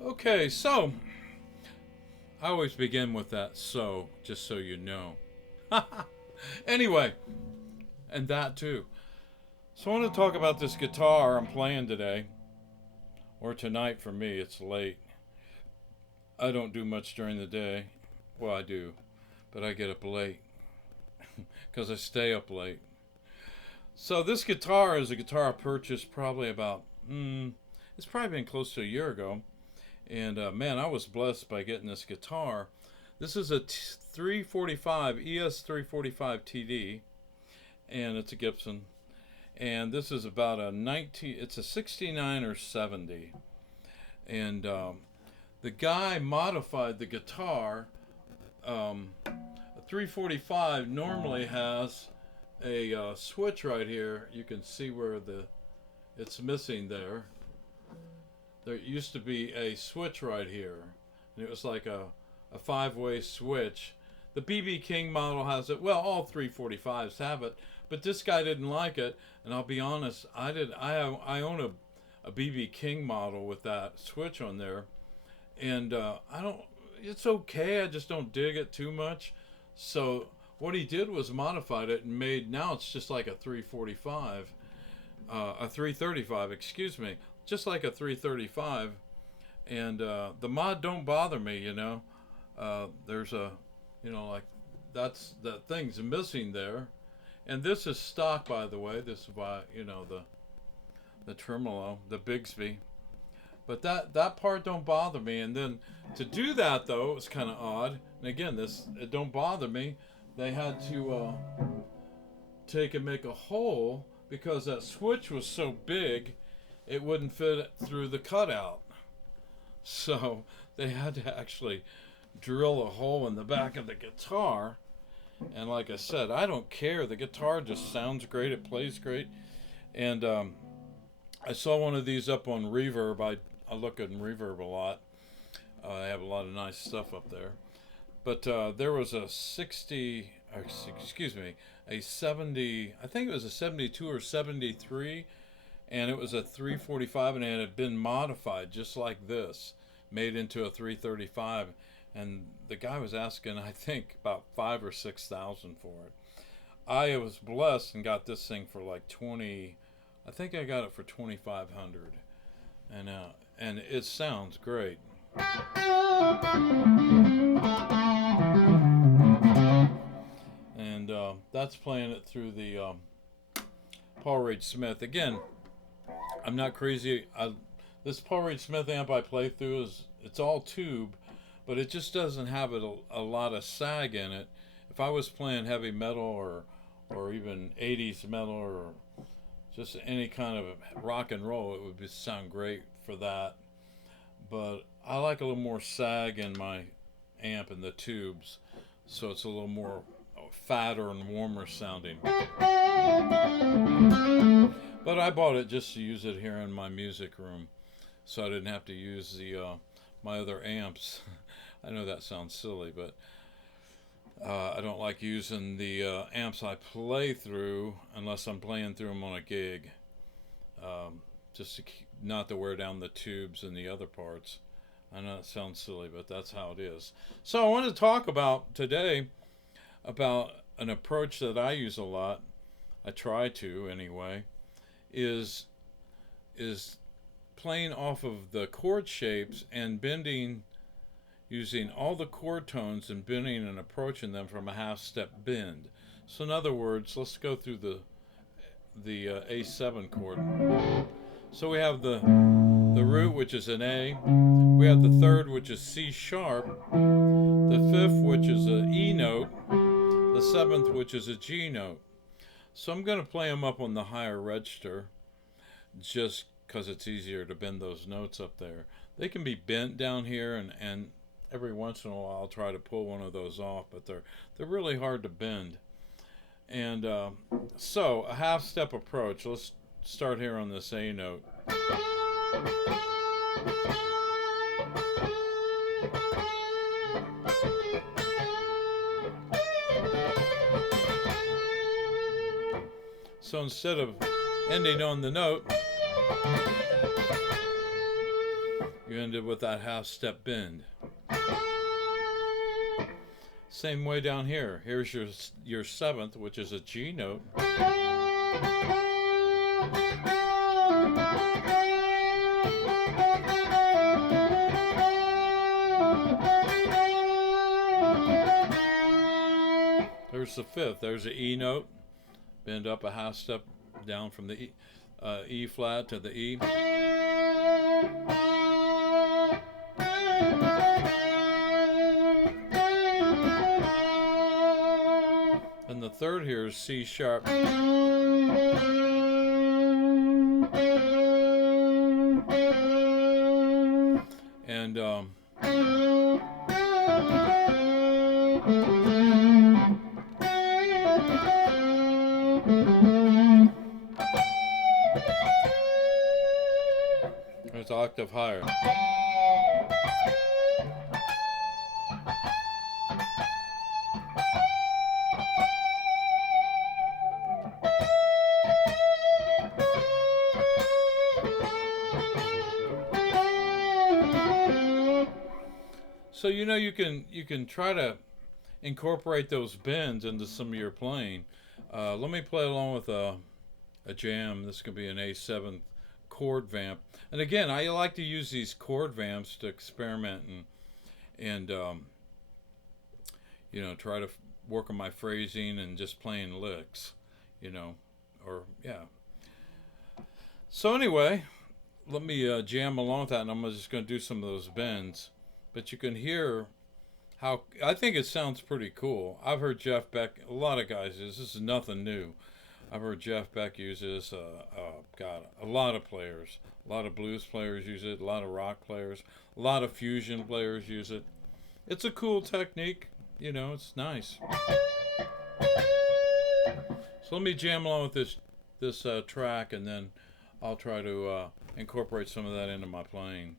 Okay, so I always begin with that so, just so you know. Anyway, and that too. So I want to talk about this guitar I'm playing today, or tonight for me. It's late. I don't do much during the day. Well, I do, but I get up late because I stay up late. So this guitar is a guitar I purchased probably about, it's probably been close to a year ago. And man, I was blessed by getting this guitar. This is a 345 ES 345 TD, and it's a Gibson. And this is about a 19. It's a 69 or 70. And the guy modified the guitar. A 345 normally has a switch right here. You can see where it's missing there. There used to be a switch right here, and it was like a five-way switch. The BB King model has it. Well, all 345s have it, but this guy didn't like it. And I'll be honest, I did. I own a BB King model with that switch on there, and I don't. It's okay. I just don't dig it too much. So what he did was modified it and made, now it's just like a 345, a 335. Excuse me, just like a 335. And the mod don't bother me. There's a, like that thing's missing there. And this is stock, by the way. This is why, the tremolo, the Bigsby. But that part don't bother me. And then to do that though, it was kind of odd. And again, it don't bother me. They had to take and make a hole because that switch was so big, it wouldn't fit through the cutout. So they had to actually drill a hole in the back of the guitar. And like I said, I don't care. The guitar just sounds great. It plays great. And I saw one of these up on Reverb. I look at Reverb a lot. I have a lot of nice stuff up there. But there was a 60, excuse me, a 70, I think it was a 72 or 73, and it was a 345, and it had been modified just like this, made into a 335. And the guy was asking, I think, about 5 or 6,000 for it. I was blessed and got this thing for like 20. I think I got it for 2,500, and it sounds great. And that's playing it through the Paul Reed Smith. Again, I'm not crazy. This Paul Reed Smith amp I play through it's all tube, but it just doesn't have a lot of sag in it. If I was playing heavy metal or even 80s metal or just any kind of rock and roll, it would sound great for that. But I like a little more sag in my amp in the tubes, so it's a little more fatter and warmer sounding. But I bought it just to use it here in my music room, so I didn't have to use my other amps. I know that sounds silly, but I don't like using the amps I play through unless I'm playing through them on a gig, just to not to wear down the tubes and the other parts. I know it sounds silly, but that's how it is. So I want to talk about today about an approach that I use a lot. I try to anyway. Is playing off of the chord shapes and bending, using all the chord tones and bending and approaching them from a half step bend. So in other words, let's go through the A7 chord. So we have the root, which is an A. We have the third, which is C sharp. The fifth, which is an E note. The seventh, which is a G note. So I'm going to play them up on the higher register just because it's easier to bend those notes up there. They can be bent down here, and every once in a while I'll try to pull one of those off, but they're really hard to bend. And so a half step approach. Let's start here on this A note. So instead of ending on the note, you ended with that half step bend. Same way down here. Here's your 7th, which is a G note. There's the 5th. There's the E note. Bend up a half step down from the E flat to the E. And the 3rd here is C sharp. And it's octave higher. So you know you can try to incorporate those bends into some of your playing. Let me play along with a jam. This could be an A7th chord vamp. And again, I like to use these chord vamps to experiment and you know, try to work on my phrasing and just playing licks, you know, or yeah. So anyway, let me jam along with that, and I'm just going to do some of those bends. But you can hear how, I think it sounds pretty cool. I've heard Jeff Beck, a lot of guys use this. Is nothing new. I've heard Jeff Beck use this. God, a lot of players, a lot of blues players use it, a lot of rock players, a lot of fusion players use it. It's a cool technique, you know, it's nice. So let me jam along with this track, and then I'll try to incorporate some of that into my playing.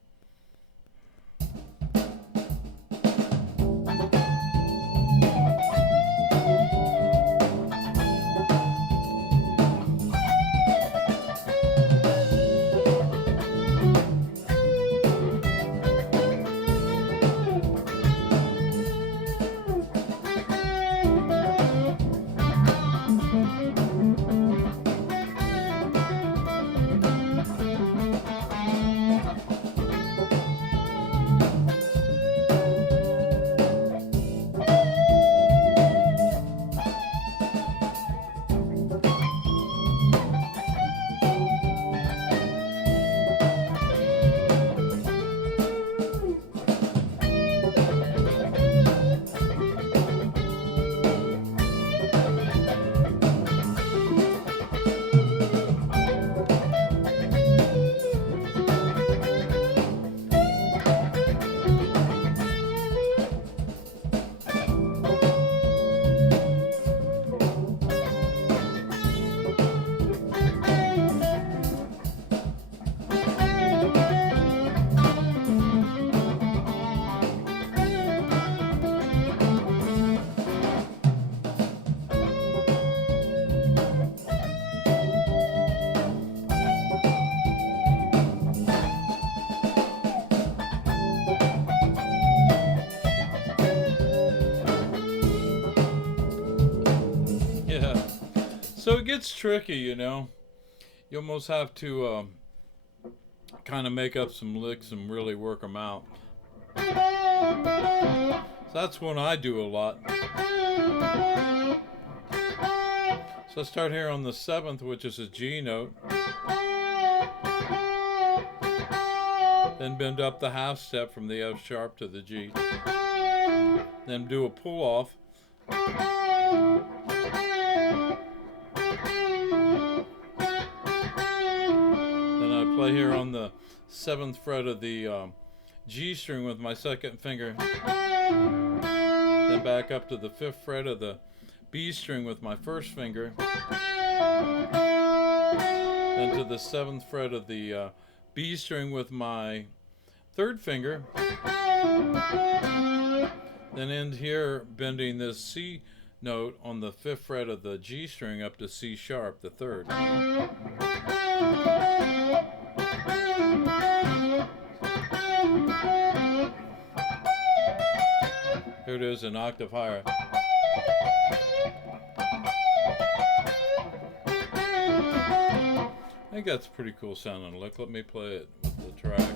Yeah. So it gets tricky, you know. You almost have to kind of make up some licks and really work them out. So that's one I do a lot. So I start here on the 7th, which is a G note. Then bend up the half step from the F sharp to the G. Then do a pull off. Play here on the 7th fret of the G string with my 2nd finger, then back up to the 5th fret of the B string with my 1st finger, then to the 7th fret of the B string with my 3rd finger, then end here bending this C note on the 5th fret of the G string up to C sharp, the 3rd. Here it is, an octave higher. I think that's a pretty cool sounding. Look, let me play it with the track.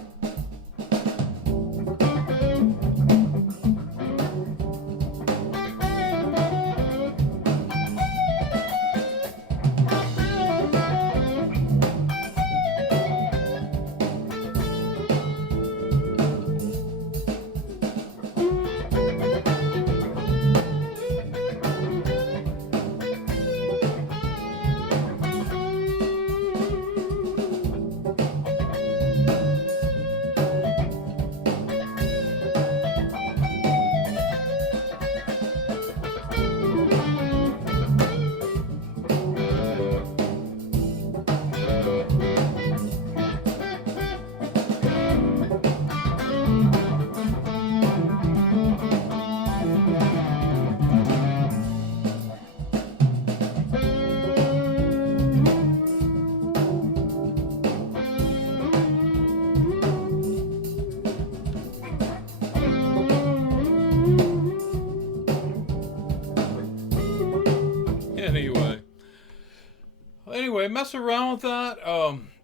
Anyway, mess around with that.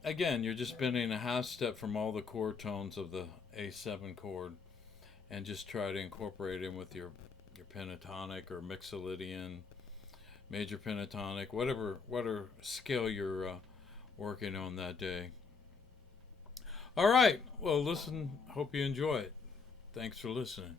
Again, you're just bending a half step from all the chord tones of the A7 chord, and just try to incorporate it with your pentatonic or mixolydian, major pentatonic, whatever scale you're working on that day. All right. Well, listen. Hope you enjoy it. Thanks for listening.